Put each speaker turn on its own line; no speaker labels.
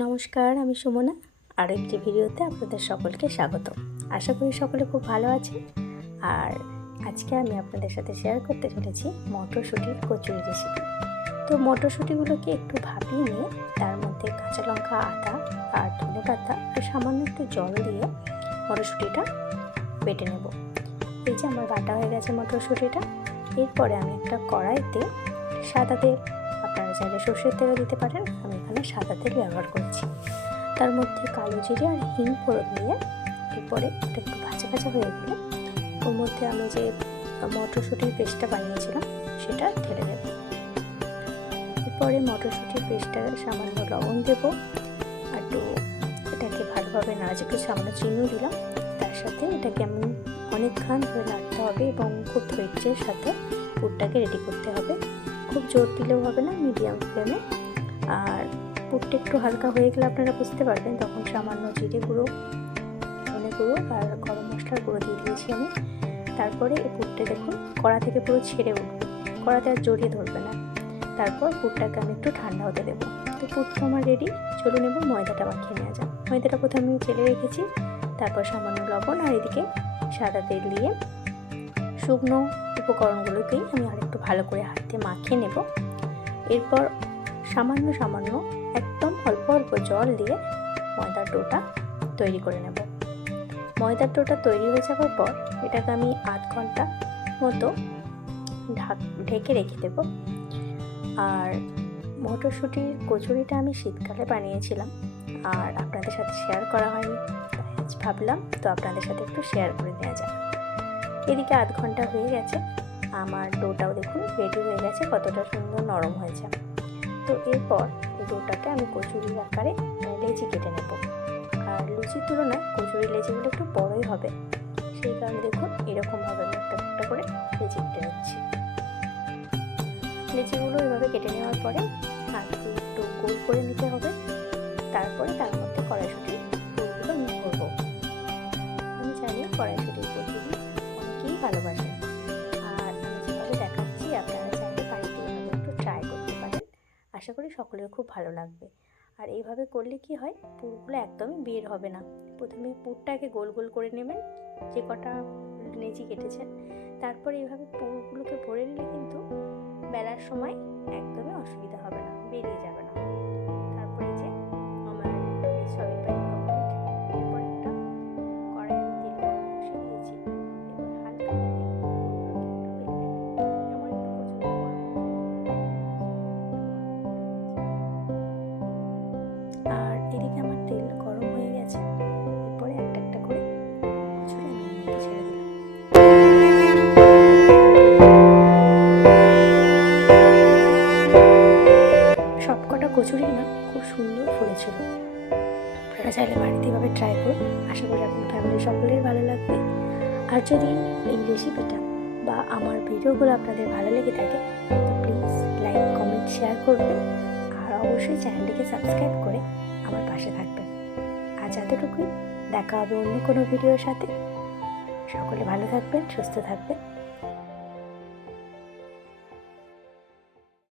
নমস্কার, আমি সুমনা। আরেকটি ভিডিওতে আপনাদের সকলকে স্বাগত। আশা করি সকলে খুব ভালো আছে আর আজকে আমি আপনাদের সাথে শেয়ার করতে চলেছি মটরশুঁটির কচুরি রেসিপি তো মটরশুঁটিগুলোকে একটু ভাপিয়ে নিয়ে তার মধ্যে কাঁচা লঙ্কা, আদা আর ধনে পাতা আর সামান্য একটু জল দিয়ে মটরশুঁটিটা বেটে নেব। এই যে আমার বাটা হয়ে গেছে মটরশুঁটিটা। এরপরে আমি একটা কড়াইতে সাদা তেল আপনারা চাইলে সর্ষের তেলও দিতে পারেন। আমি এখানে সাদা তেল ব্যবহার করেছি। তার মধ্যে কালো জিরে আর হিং ফোড়ন দিয়ে এরপরে ওটা একটু ভাজা ভাজা হয়ে গেলে ওর মধ্যে আমি যে মটরশুঁটির পেস্টটা বানিয়েছিলাম, সেটা ঢেলে দেবো। এরপরে মটরশুঁটির পেস্টটা সামান্য লবণ দেবো। আর একটু এটাকে ভালোভাবে নাড়া একটু সামান্য চিনিও দিলাম। তার সাথে এটাকে আমি অনেকক্ষণ ধরে নাড়তে হবে এবং খুব ধৈর্যের সাথে পুরটাকে রেডি করতে হবে। খুব জোর দিলেও হবে না মিডিয়াম ফ্লেমে আর পুরটা একটু হালকা হয়ে গেলে আপনারা বুঝতে পারবেন, তখন সামান্য জিরে গুঁড়ো, ধনে গুঁড়ো আর গরম মশলার গুঁড়ো দিয়ে দিয়েছি আমি। তারপরে এই পুরটা দেখুন, কড়া থেকে পুরো ছেড়ে উঠবে, কড়াতে আর জড়িয়ে ধরবে না। তারপর পুরটাকে আমি একটু ঠান্ডা হতে দেবো। তো পুর তো আমার রেডি চলুন এবার ময়দাটা মাখিয়ে নেওয়া যাক। ময়দাটা প্রথমে আমি রেখেছি, তারপর সামান্য লবণ আর এদিকে সাদা তেল দিয়ে শুকনো উপকরণগুলোকেই আমি আরেকটু ভালো করে হাতে মাখিয়ে নেব। এরপর সামান্য সামান্য একদম অল্প অল্প জল দিয়ে ময়দার ডোটা তৈরি করে নেব। ময়দার ডোটা তৈরি হয়ে যাওয়ার পর এটাকে আমি আধ ঘণ্টা মতো ঢাক, ঢেকে রেখে দেব। আর মটরশুঁটির কচুরিটা আমি শীতকালে বানিয়েছিলাম আর আপনাদের সাথে শেয়ার করা হয়নি ভাবলাম তো আপনাদের সাথে একটু শেয়ার করে নেওয়া যাক। এদিকে আধ ঘণ্টা হয়ে গেছে। আমার ডোটাও দেখুন রেডি হয়ে গেছে, কতটা সুন্দর নরম হয়েছে। তো এরপর ডোটাকে আমি কচুরির আকারে লেচি কেটে নেব। আর লুচির তুলনায় কচুরি লেচিগুলো একটু বড়ই হবে। সেই কারণে দেখুন এরকমভাবে আমি একটা একটা করে লেচি কেটে নিচ্ছি। লেচিগুলো এভাবে কেটে নেওয়ার পরে হাত দিয়ে একটু গোল করে নিতে হবে। তারপরে তার মধ্যে কড়াইশুটি ভালোবাসেন। আর আমি যেভাবে দেখাচ্ছি, আপনারা চাইলে বাড়িতে এভাবে একটু ট্রাই করতে পারেন। আশা করি সকলের খুব ভালো লাগবে। আর এইভাবে করলে কি হয় পুরগুলো একদমই বের হবে না। প্রথমে পুরটাকে গোল গোল করে নেবেন, যে কটা লেচি কেটেছেন। তারপরে এইভাবে পুরগুলোকে ভরে নিলে কিন্তু বেলার সময় একদমই অসুবিধা হবে না, বেরিয়ে যাবে না। কচুরি না, খুব সুন্দর ফুলেছিল আপনারা চাইলে বাড়িতে এভাবে ট্রাই করুন। আশা করি আপনার ফ্যামিলির সকলের ভালো লাগবে। আর যদি এই রেসিপিটা বা আমার ভিডিওগুলো আপনাদের ভালো লেগে থাকে, তো প্লিজ লাইক কমেন্ট শেয়ার করবেন। আর অবশ্যই চ্যানেলটিকে সাবস্ক্রাইব করে আমার পাশে থাকবেন। আজ এতটুকুই। দেখা হবে অন্য কোনো ভিডিওর সাথে। সকলে ভালো থাকবেন, সুস্থ থাকবেন।